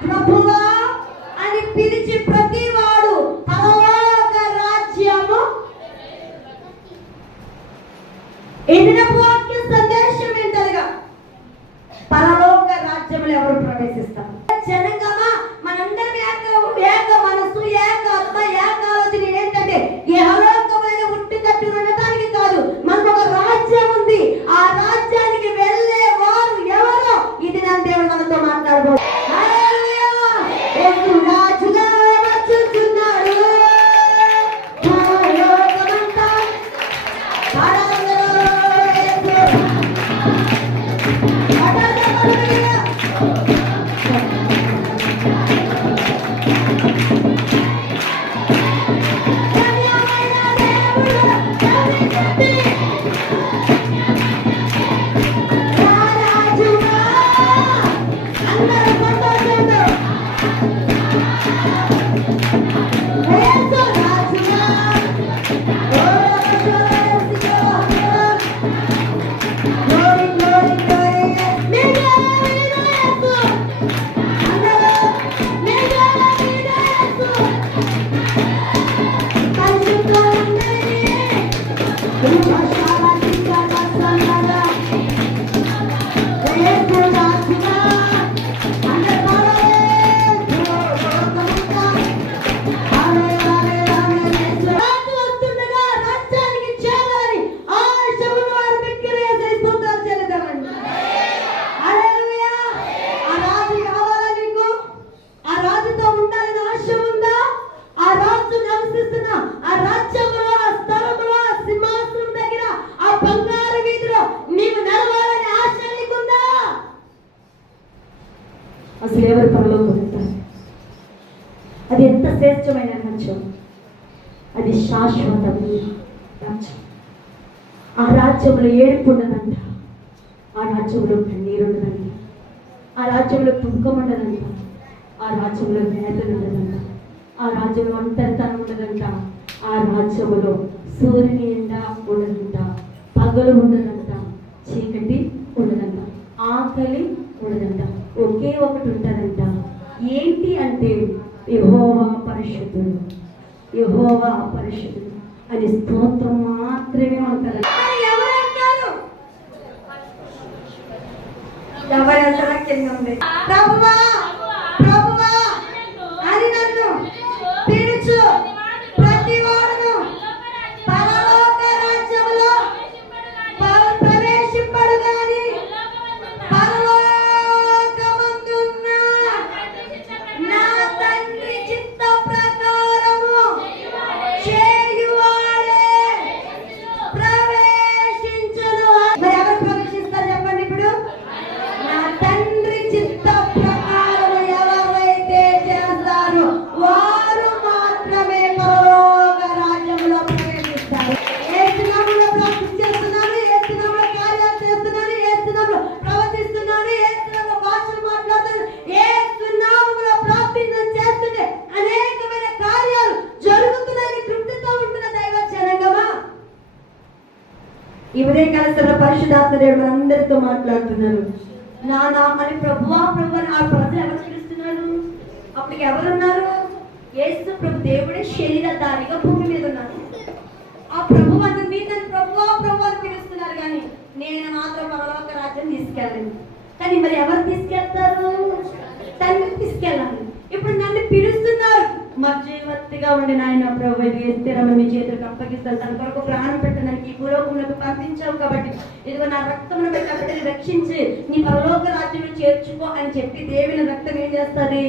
ప్రభువా ఆ రాజ్యంలో ఏడుపు ఉండదంట. ఆ రాజ్యంలో కన్నీరు ఉండదంట. ఆ రాజ్యంలో దుఃఖం ఉండదంట. ఆ రాజ్యంలో వేదన ఉండదంట. ఆ రాజ్యంలో ఒంటరితనం ఉండదంట. ఆ రాజ్యంలో సూర్యుని ఎండ ఉండదంట. పగలు ఉండదంట. చీకటి ఉండదంట. ఆకలి ఉండదంట. ఒకే ఒకటి ఉంటుందంట. ఏంటి అంటే యహోవా పరిశుద్ధుడు. యహోవా పరిశుద్ధుడు. అని స్తోత్రం మాత్రమే ఉంటారు ఎవరంటారు? ఎవరంటారా? కింద ఉంది. ప్రభువా! పరిశుద్ధాత్మ దేవుడు అందరితో మాట్లాడుతున్నారు. నా నామని ప్రభువా ప్రభు ఆ ప్రజలు ఎవరు పిలుస్తున్నారు అప్పటికి ఎవరున్నారు? యేసు ప్రభు దేవుడే శరీరధారిగా భూమి మీద ఉన్నారు. ఆ ప్రభు అని మీద ప్రభువా ప్రభు అని నేను మాత్రం పరలోక రాజ్యం తీసుకెళ్ళను. కానీ మరి ఎవరు తీసుకెళ్తారు? తల్లి తీసుకెళ్ళాలి. ఇప్పుడు నన్ను పిలుస్తున్నారు మధ్యవర్తిగా ఉండి నాయన ప్రభు ఇది స్థిరమ మీ చేతులకు అప్పగిస్తాను తన కొరకు ప్రాణం పెట్టడానికి ఈ భూలోకంలోకి పంపించావు కాబట్టి ఇదిగో నా రక్తమును పెట్టి రక్షించి నీ పరలోక రాజ్యంలో చేర్చుకో అని చెప్పి దేవుని రక్తం ఏం చేస్తుంది?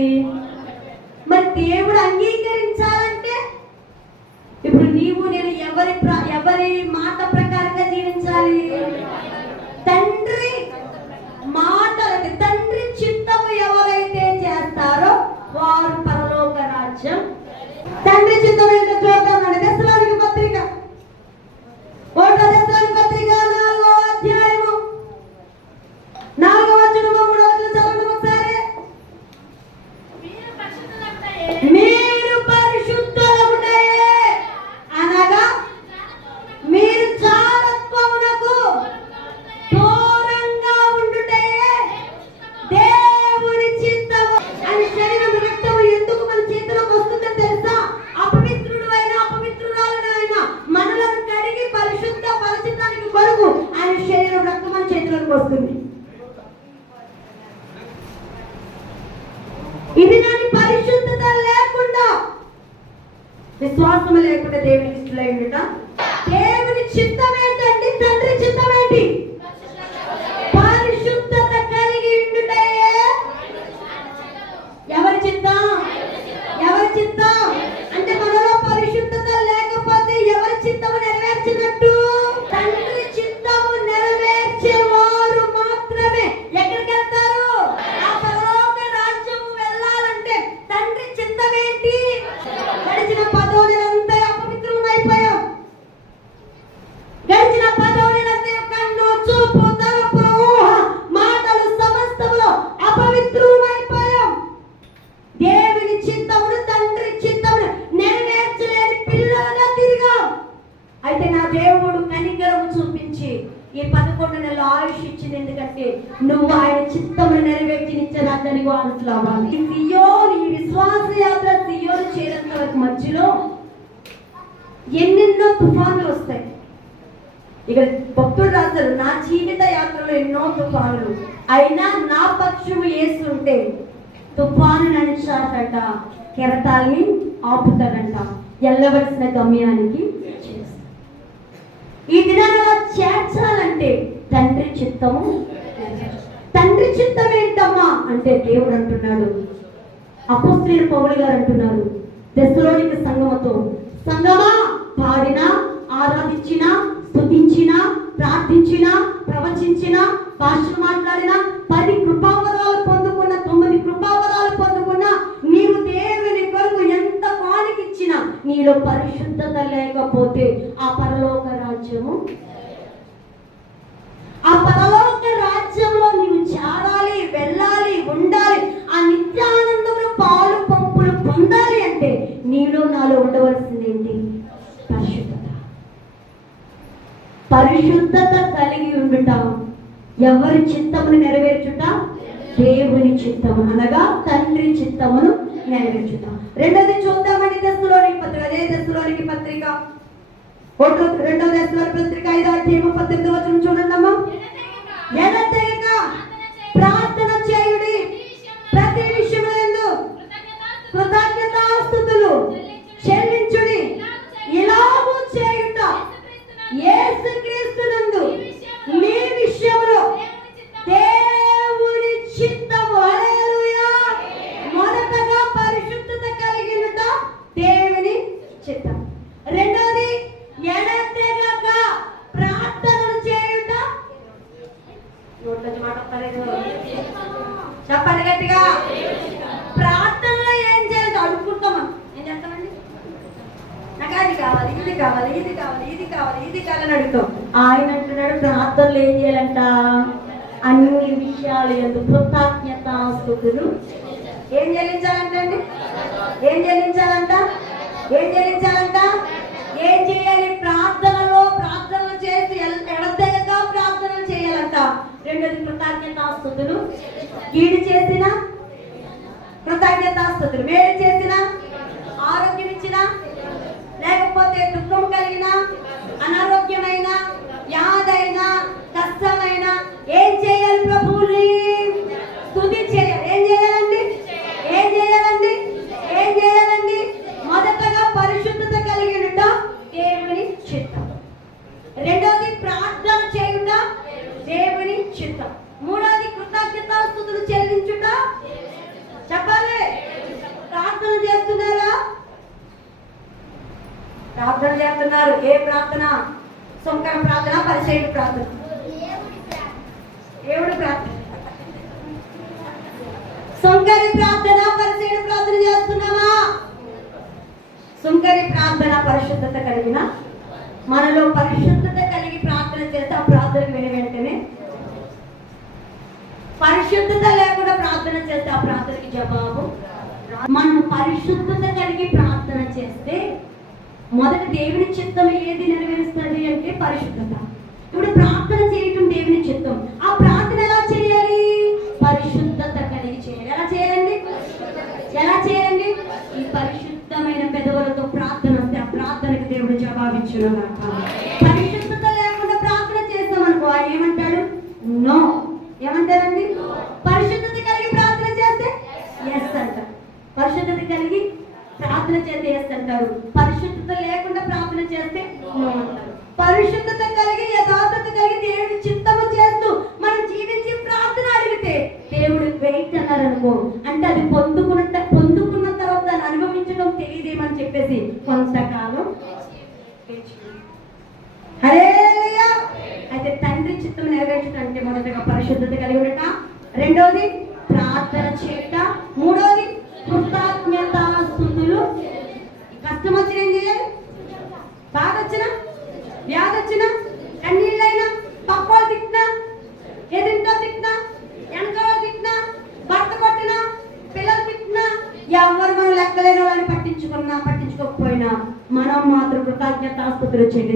ఇది నాని పరిశుద్ధత లేకుండా విశ్వాసం లేకుండా దేవుని ఇష్టలై ఉండుట దేవుని చిత్తం ఏంటండి ఇక భక్తుడు రాస్తారు నా జీవిత యాత్రలో ఎన్నో తుఫానులు అయినా నా పక్షము వేస్తుంటే తుఫాను నడిచాడట కెరటాల్ని ఆపుతాడంట వెళ్ళవలసిన గమ్యానికి ఈ దినాలలో చేర్చాలంటే తండ్రి చిత్తము తండ్రి చిత్తం ఏంటమ్మా అంటే దేవుడు అంటున్నాడు. అపోస్త్రీల పౌరులు గారు అంటున్నారు దశలోనికి సంగమతో సంగమా ఏంటి? పరిశుద్ధత. పరిశుద్ధత కలిగి ఉండుట. ఎవరి చిత్తమును నెరవేర్చుట? దేవుని చిత్తము అనగా తండ్రి చిత్తమును నెరవేర్చుట. రెండోది చూద్దామండి దశలోని పత్రిక. అదే దశలోనికి పత్రిక. ఒకటో రెండో దశలోని పత్రిక ఐదో అధ్యాయము పద్దెనిమిది వచ్చిన చూడండి అమ్మా ఎడతెగక ప్రార్థన చేయుడి ప్రతి విషయములందు కృతజ్ఞతాస్తుతులు చెల్లించుడి ఇలాగూ చేయుట యేసుక్రీస్తునందు మీ విషయంలో దేవుని చిత్తము హల్లెలూయా మొదటగా పరిశుద్ధత కలిగినట దేవుని చిత్తం రెండోది ఎడతెగక ప్రార్థనలు చేయుట నోట్లోంచి మాట వస్తలేదు. చెప్పండి గట్టిగా. ప్రార్థనలో ఏం చేయాలి అడుక్కుంటామా ఏం చేస్తామండి? నాకు అది కావాలి ఇది కావాలి ఇది కావాలి ఇది కావాలి ఇది కావాలని అడుగుతాం. ఆయన అంటున్నాడు ప్రార్థనలు ఏం చేయాలంట? అన్ని విషయాలు ఎందుకు కృతజ్ఞత స్థుతులు. ఏం చెల్లించాలంటండి ఏం చెల్లించాలంట? ఏం చెల్లించాలంట? రెండోది కృతజ్ఞతాస్తుతులు. కీడు చేసిన కృతజ్ఞతాస్తుతులు. మేలు చేసిన ఆరోగ్యం ఇచ్చిన లేకపోతే దుఃఖం కలిగిన అనారోగ్యమైన యాదైనా కష్ట చిత్తం రెండవది ప్రార్థన చేయుట దేవుని చిత్తం మూడవది కృతజ్ఞతాస్తుతులు చెల్లించుట చెప్పాలి ప్రార్థన చేస్తున్నారా ప్రార్థన చేస్తున్నారు ఏ ప్రార్థన సొంకర ప్రార్థన పరిచయుడు ప్రార్థన. దేవుడి ప్రార్థన. సుంకరి ప్రార్థన పరిచయుడు ప్రార్థన చేస్తున్నామా? సుంకరి ప్రార్థన పరిశుద్ధత కలిగిన మనలో పరిశుద్ధత కలిగి ప్రార్థన చేస్తే ఆ ప్రార్థన విని వెంటనే పరిశుద్ధత లేకుండా ప్రార్థన చేస్తే ఆ ప్రార్థనకి జవాబు మనం పరిశుద్ధత కలిగి ప్రార్థన చేస్తే మొదట దేవుని చిత్తం ఏది నెరవేరుస్తుంది అంటే పరిశుద్ధత. ఇప్పుడు ప్రార్థన చేయటం దేవుని చిత్తం ఆ ప్రార్థన ఎలా చేయాలి? పరిశుద్ధత కలిగి చేయాలి. ఎలా చేయాలండి? ఎలా చేయండి ఈ పరిశుద్ధమైన పెదవులతో ప్రార్థన వస్తే ఆ ప్రార్థనకు దేవుడు జవాబిచ్చును పరిశుద్ధత లేకుండా ప్రార్థన చేస్తాం అనుకో ఆయన ఏమంటాడు? నో. ఏమంటారండి? పరిశుద్ధత కలిగి ప్రార్థన చేస్తే ఎస్ అంటారు. పరిశుద్ధత కలిగి ప్రార్థన చేస్తే ఎస్ అంటారు. పరిశుద్ధత లేకుండా ప్రార్థన చేస్తే నో అంటారు. పరిశుద్ధత కలిగి వెయిట్ అంటే అది పొందుకున్న పొందుకున్న తర్వాత దాన్ని అనుభవించడం తెలియదేమని చెప్పేసి కొంతకాలం హల్లెలూయా. అయితే తండ్రి చిత్తం నెరవేర్చడం అంటే మొదటగా పరిశుద్ధత కలిగి ఉండట రెండవది ప్రార్థన చేయట మూడోది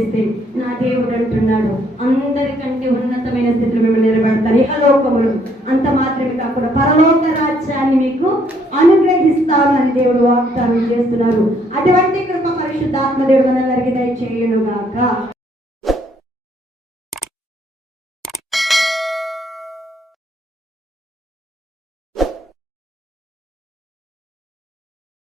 చేస్తే నా దేవుడు అంటున్నాడు. అందరికంటే ఉన్నతమైన స్థితిలో మిమ్మల్ని నిలబెడతాను. ఇహలోకములు అంత మాత్రమే కాకుండా పరలోక రాజ్యాన్ని మీకు అనుగ్రహిస్తాను అని దేవుడు వాగ్దానం చేస్తున్నారు. అటువంటి కృప పరిశుద్ధాత్మ దేవుడు మనందరికీ దయచేయును గాక